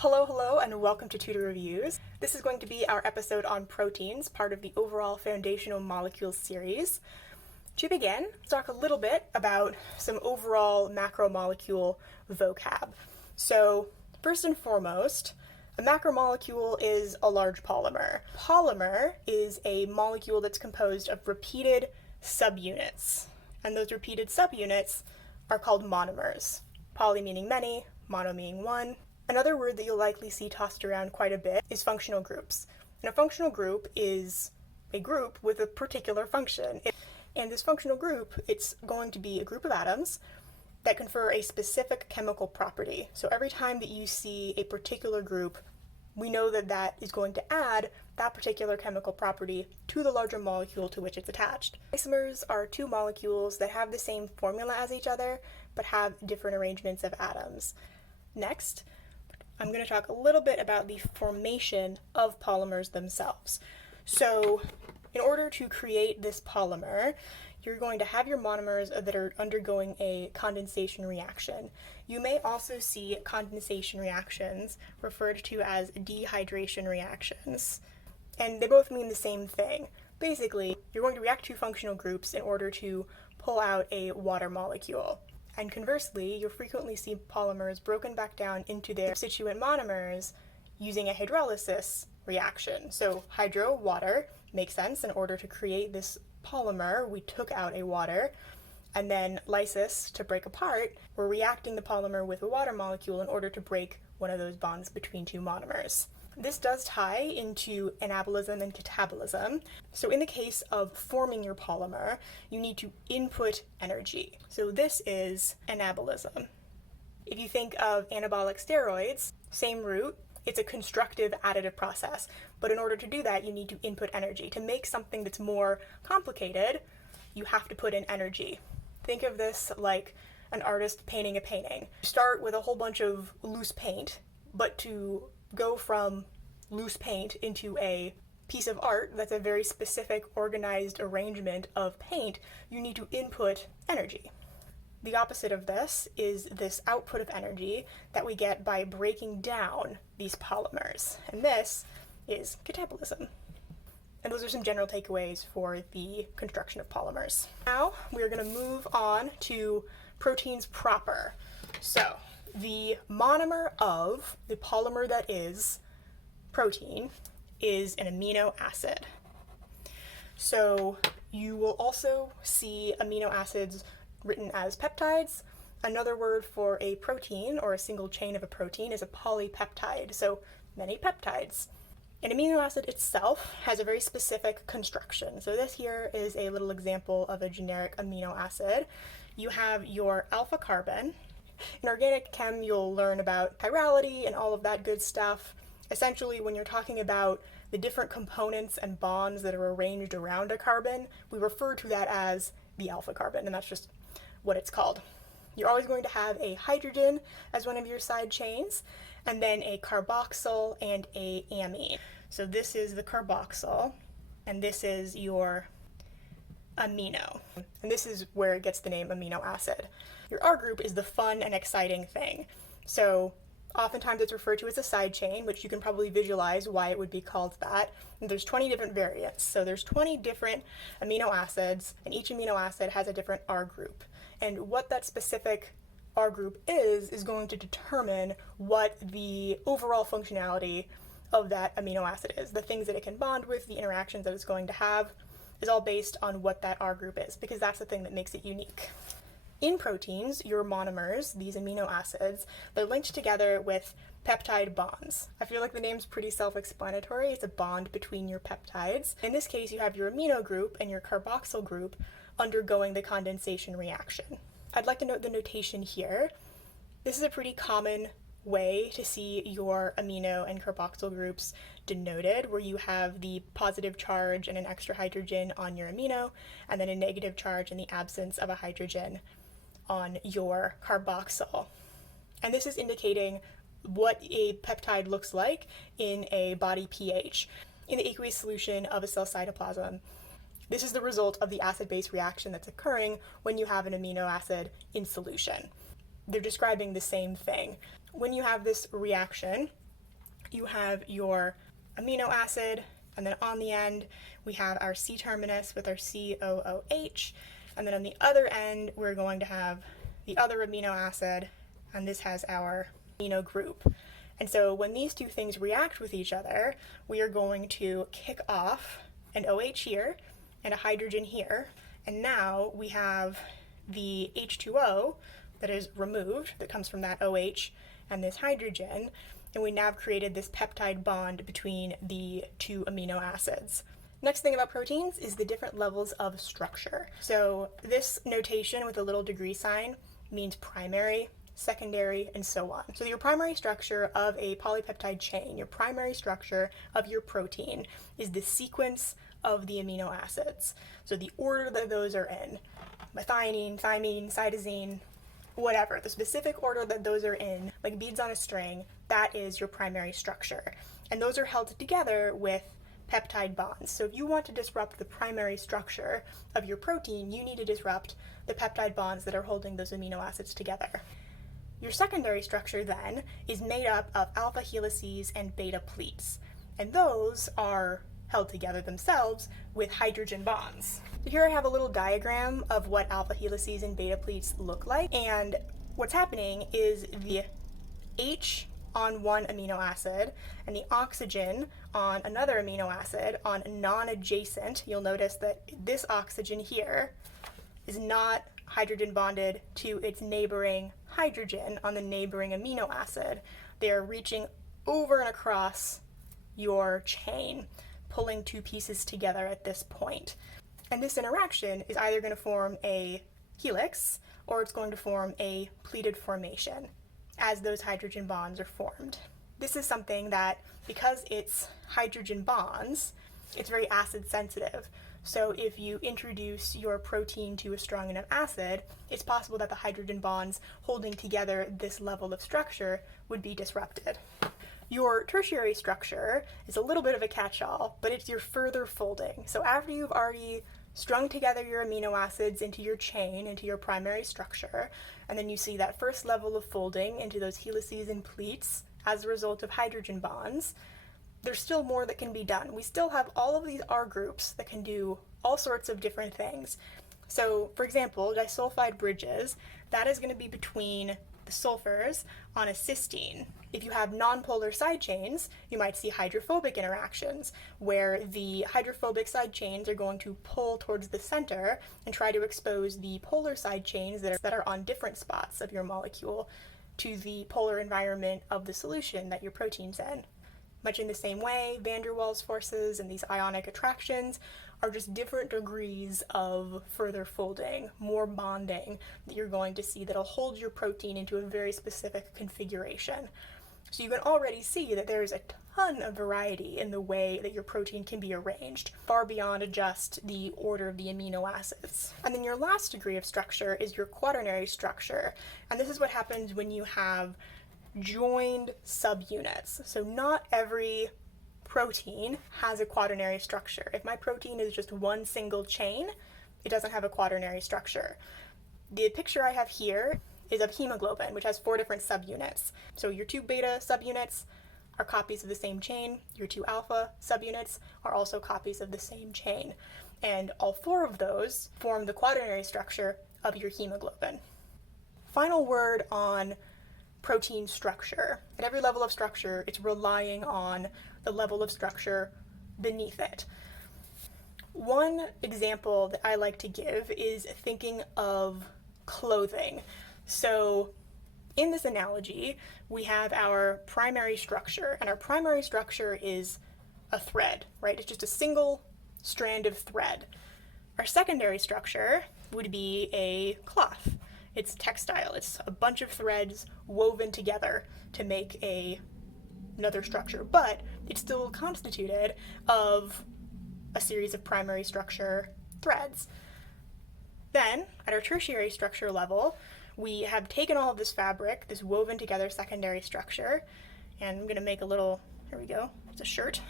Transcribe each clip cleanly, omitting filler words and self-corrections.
Hello, and welcome to Tutor Reviews. This is going to be our episode on proteins, part of the overall Foundational Molecules series. To begin, let's talk a little bit about some overall macromolecule vocab. So, first and foremost, a macromolecule is a large polymer. Polymer is a molecule that's composed of repeated subunits, and those repeated subunits are called monomers. Poly meaning many, mono meaning one. Another word that you'll likely see tossed around quite a bit is functional groups. And a functional group is a group with a particular function. And this functional group, it's going to be a group of atoms that confer a specific chemical property. So every time that you see a particular group, we know that that is going to add that particular chemical property to the larger molecule to which it's attached. Isomers are two molecules that have the same formula as each other, but have different arrangements of atoms. Next, I'm going to talk a little bit about the formation of polymers themselves. So, in order to create this polymer, you're going to have your monomers that are undergoing a condensation reaction. You may also see condensation reactions referred to as dehydration reactions, and they both mean the same thing. Basically, you're going to react two functional groups in order to pull out a water molecule. And conversely, you'll frequently see polymers broken back down into their constituent monomers using a hydrolysis reaction. So hydro, water, makes sense. In order to create this polymer, we took out a water, and then lysis, to break apart, we're reacting the polymer with a water molecule in order to break one of those bonds between two monomers. This does tie into anabolism and catabolism. So in the case of forming your polymer, you need to input energy. So this is anabolism. If you think of anabolic steroids, same root, it's a constructive additive process. But in order to do that, you need to input energy. To make something that's more complicated, you have to put in energy. Think of this like an artist painting a painting. You start with a whole bunch of loose paint, but to go from loose paint into a piece of art that's a very specific organized arrangement of paint, you need to input energy. The opposite of this is this output of energy that we get by breaking down these polymers, and this is catabolism. And those are some general takeaways for the construction of polymers. Now we're going to move on to proteins proper. So the monomer of the polymer that is protein is an amino acid. So you will also see amino acids written as peptides. Another word for a protein or a single chain of a protein is a polypeptide, so many peptides. An amino acid itself has a very specific construction. So this here is a little example of a generic amino acid. You have your alpha carbon. In organic chem, you'll learn about chirality and all of that good stuff. Essentially, when you're talking about the different components and bonds that are arranged around a carbon, we refer to that as the alpha carbon, and that's just what it's called. You're always going to have a hydrogen as one of your side chains, and then a carboxyl and a amine. So this is the carboxyl, and this is your amino. And this is where it gets the name amino acid. Your R group is the fun and exciting thing. So oftentimes it's referred to as a side chain, which you can probably visualize why it would be called that. And there's 20 different variants. So there's 20 different amino acids, and each amino acid has a different R group. And what that specific R group is going to determine what the overall functionality of that amino acid is. The things that it can bond with, the interactions that it's going to have, is all based on what that R group is, because that's the thing that makes it unique. In proteins, your monomers, these amino acids, they're linked together with peptide bonds. I feel like the name's pretty self-explanatory. It's a bond between your peptides. In this case, you have your amino group and your carboxyl group undergoing the condensation reaction. I'd like to note the notation here. This is a pretty common way to see your amino and carboxyl groups denoted, where you have the positive charge and an extra hydrogen on your amino, and then a negative charge in the absence of a hydrogen on your carboxyl. And this is indicating what a peptide looks like in a body pH. In the aqueous solution of a cell cytoplasm, this is the result of the acid-base reaction that's occurring when you have an amino acid in solution. They're describing the same thing. When you have this reaction, you have your amino acid, and then on the end we have our C-terminus with our COOH, and then on the other end we're going to have the other amino acid, and this has our amino group. And so when these two things react with each other, we are going to kick off an OH here and a hydrogen here, and now we have the H2O that is removed, that comes from that OH and this hydrogen, and we now have created this peptide bond between the two amino acids. Next thing about proteins is the different levels of structure. So this notation with a little degree sign means primary, secondary, and so on. So your primary structure of a polypeptide chain, your primary structure of your protein, is the sequence of the amino acids. So the order that those are in, methionine, thymine, cytosine, whatever, the specific order that those are in, like beads on a string, that is your primary structure. And those are held together with peptide bonds. So if you want to disrupt the primary structure of your protein, you need to disrupt the peptide bonds that are holding those amino acids together. Your secondary structure then is made up of alpha helices and beta pleats, and those are held together themselves with hydrogen bonds. So here I have a little diagram of what alpha helices and beta pleats look like, and what's happening is the H on one amino acid and the oxygen on another amino acid on non-adjacent. You'll notice that this oxygen here is not hydrogen bonded to its neighboring hydrogen on the neighboring amino acid. They are reaching over and across your chain, pulling two pieces together at this point. And this interaction is either going to form a helix or it's going to form a pleated formation as those hydrogen bonds are formed. This is something that, because it's hydrogen bonds, it's very acid sensitive. So if you introduce your protein to a strong enough acid, it's possible that the hydrogen bonds holding together this level of structure would be disrupted. Your tertiary structure is a little bit of a catch-all, but it's your further folding. So after you've already strung together your amino acids into your chain, into your primary structure, and then you see that first level of folding into those helices and pleats as a result of hydrogen bonds, there's still more that can be done. We still have all of these R groups that can do all sorts of different things. So, for example, disulfide bridges, that is going to be between the sulfurs on a cysteine. If you have nonpolar side chains, you might see hydrophobic interactions, where the hydrophobic side chains are going to pull towards the center and try to expose the polar side chains that are on different spots of your molecule to the polar environment of the solution that your protein's in. Much in the same way, van der Waals forces and these ionic attractions are just different degrees of further folding, more bonding that you're going to see that'll hold your protein into a very specific configuration. So you can already see that there's a ton of variety in the way that your protein can be arranged, far beyond just the order of the amino acids. And then your last degree of structure is your quaternary structure. And this is what happens when you have joined subunits. So not every protein has a quaternary structure. If my protein is just one single chain, it doesn't have a quaternary structure. The picture I have here is of hemoglobin, which has 4 different subunits. So your 2 beta subunits are copies of the same chain. Your 2 alpha subunits are also copies of the same chain. And all 4 of those form the quaternary structure of your hemoglobin. Final word on protein structure. At every level of structure, it's relying on the level of structure beneath it. One example that I like to give is thinking of clothing. So in this analogy, we have our primary structure, and our primary structure is a thread, right? It's just a single strand of thread. Our secondary structure would be a cloth. It's textile. It's a bunch of threads woven together to make another structure, but it's still constituted of a series of primary structure threads. Then, at our tertiary structure level, we have taken all of this fabric, this woven together secondary structure, and I'm going to make a little, here we go, it's a shirt.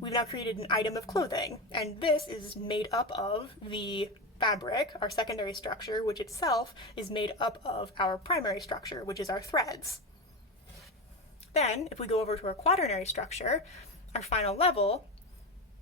We've now created an item of clothing, and this is made up of the fabric, our secondary structure, which itself is made up of our primary structure, which is our threads. Then, if we go over to our quaternary structure, our final level,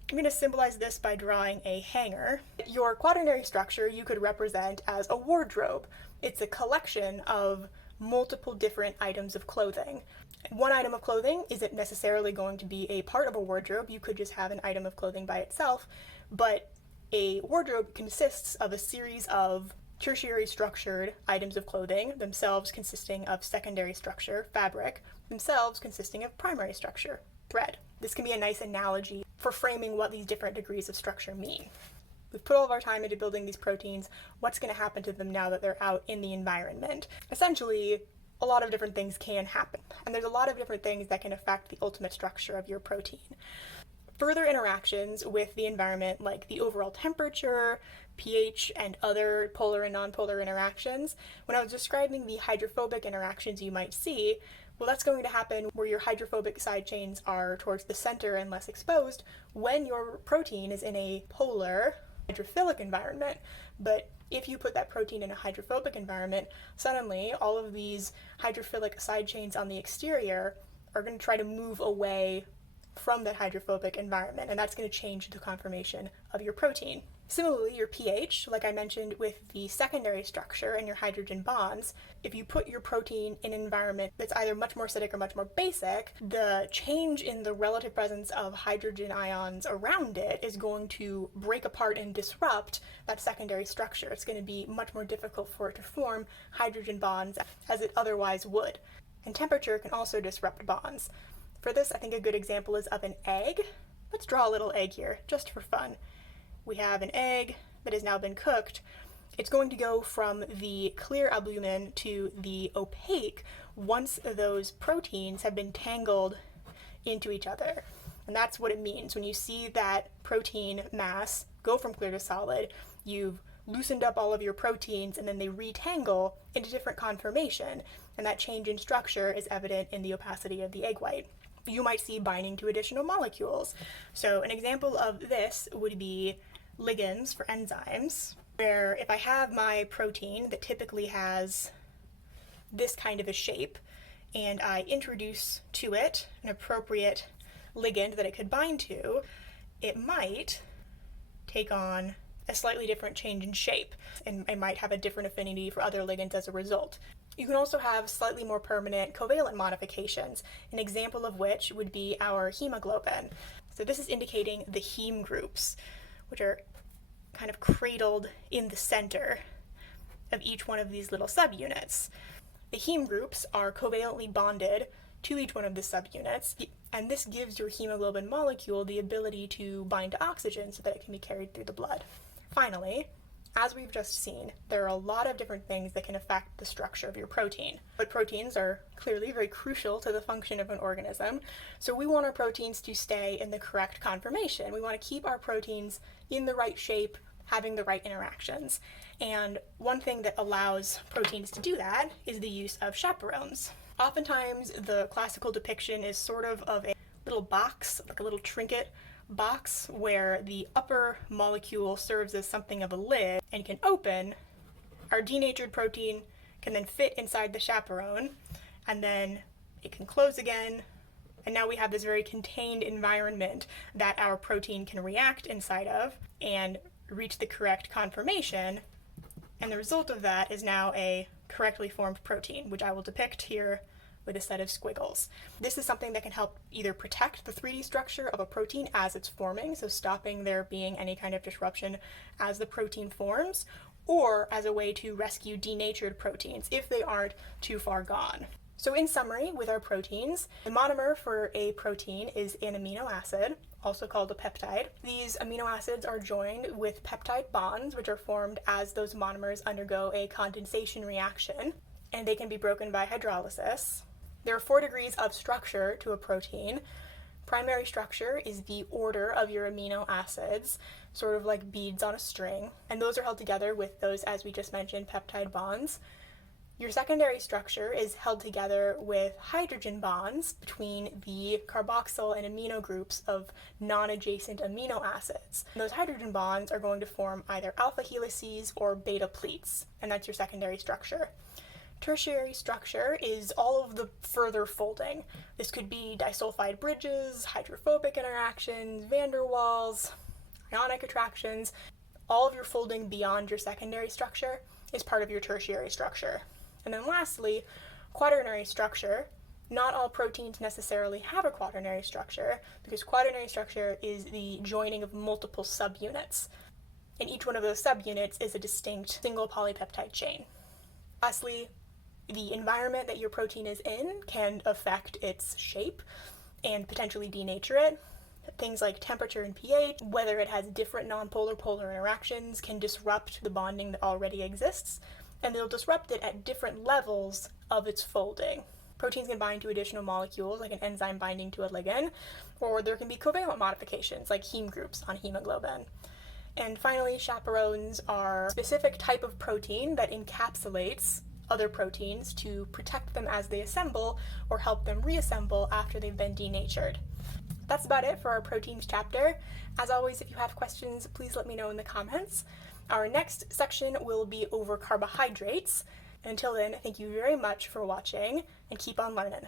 I'm going to symbolize this by drawing a hanger. Your quaternary structure you could represent as a wardrobe. It's a collection of multiple different items of clothing. One item of clothing isn't necessarily going to be a part of a wardrobe. You could just have an item of clothing by itself, but a wardrobe consists of a series of tertiary structured items of clothing, themselves consisting of secondary structure, fabric, themselves consisting of primary structure, thread. This can be a nice analogy for framing what these different degrees of structure mean. We've put all of our time into building these proteins. What's going to happen to them now that they're out in the environment? Essentially, a lot of different things can happen, and there's a lot of different things that can affect the ultimate structure of your protein. Further interactions with the environment, like the overall temperature, pH, and other polar and nonpolar interactions, when I was describing the hydrophobic interactions you might see, well, that's going to happen where your hydrophobic side chains are towards the center and less exposed when your protein is in a polar hydrophilic environment. But if you put that protein in a hydrophobic environment, suddenly all of these hydrophilic side chains on the exterior are going to try to move away from that hydrophobic environment, and that's going to change the conformation of your protein. Similarly, your pH, like I mentioned with the secondary structure and your hydrogen bonds, if you put your protein in an environment that's either much more acidic or much more basic, the change in the relative presence of hydrogen ions around it is going to break apart and disrupt that secondary structure. It's going to be much more difficult for it to form hydrogen bonds as it otherwise would. And temperature can also disrupt bonds. For this, I think a good example is of an egg. Let's draw a little egg here, just for fun. We have an egg that has now been cooked. It's going to go from the clear albumin to the opaque once those proteins have been tangled into each other. And that's what it means. When you see that protein mass go from clear to solid, you've loosened up all of your proteins and then they retangle into different conformation. And that change in structure is evident in the opacity of the egg white. You might see binding to additional molecules. So an example of this would be ligands for enzymes, where if I have my protein that typically has this kind of a shape, and I introduce to it an appropriate ligand that it could bind to, it might take on a slightly different change in shape, and I might have a different affinity for other ligands as a result. You can also have slightly more permanent covalent modifications, an example of which would be our hemoglobin. So this is indicating the heme groups, which are kind of cradled in the center of each one of these little subunits. The heme groups are covalently bonded to each one of the subunits, and this gives your hemoglobin molecule the ability to bind to oxygen so that it can be carried through the blood. Finally, as we've just seen, there are a lot of different things that can affect the structure of your protein. But proteins are clearly very crucial to the function of an organism, so we want our proteins to stay in the correct conformation. We want to keep our proteins in the right shape, having the right interactions. And one thing that allows proteins to do that is the use of chaperones. Oftentimes, the classical depiction is sort of a little box, like a little trinket box, where the upper molecule serves as something of a lid and can open. Our denatured protein can then fit inside the chaperone, and then it can close again, and now we have this very contained environment that our protein can react inside of and reach the correct conformation, and the result of that is now a correctly formed protein, which I will depict here with a set of squiggles. This is something that can help either protect the 3D structure of a protein as it's forming, so stopping there being any kind of disruption as the protein forms, or as a way to rescue denatured proteins if they aren't too far gone. So in summary, with our proteins, the monomer for a protein is an amino acid, also called a peptide. These amino acids are joined with peptide bonds, which are formed as those monomers undergo a condensation reaction, and they can be broken by hydrolysis. There are 4 degrees of structure to a protein. Primary structure is the order of your amino acids, sort of like beads on a string, and those are held together with those, as we just mentioned, peptide bonds. Your secondary structure is held together with hydrogen bonds between the carboxyl and amino groups of non-adjacent amino acids. And those hydrogen bonds are going to form either alpha helices or beta pleats, and that's your secondary structure. Tertiary structure is all of the further folding. This could be disulfide bridges, hydrophobic interactions, van der Waals, ionic attractions. All of your folding beyond your secondary structure is part of your tertiary structure. And then lastly, quaternary structure. Not all proteins necessarily have a quaternary structure, because quaternary structure is the joining of multiple subunits. And each one of those subunits is a distinct single polypeptide chain. Lastly, the environment that your protein is in can affect its shape and potentially denature it. Things like temperature and pH, whether it has different nonpolar-polar interactions, can disrupt the bonding that already exists, and they'll disrupt it at different levels of its folding. Proteins can bind to additional molecules, like an enzyme binding to a ligand, or there can be covalent modifications, like heme groups on hemoglobin. And finally, chaperones are a specific type of protein that encapsulates other proteins to protect them as they assemble or help them reassemble after they've been denatured. That's about it for our proteins chapter. As always, if you have questions, please let me know in the comments. Our next section will be over carbohydrates. Until then, thank you very much for watching, and keep on learning.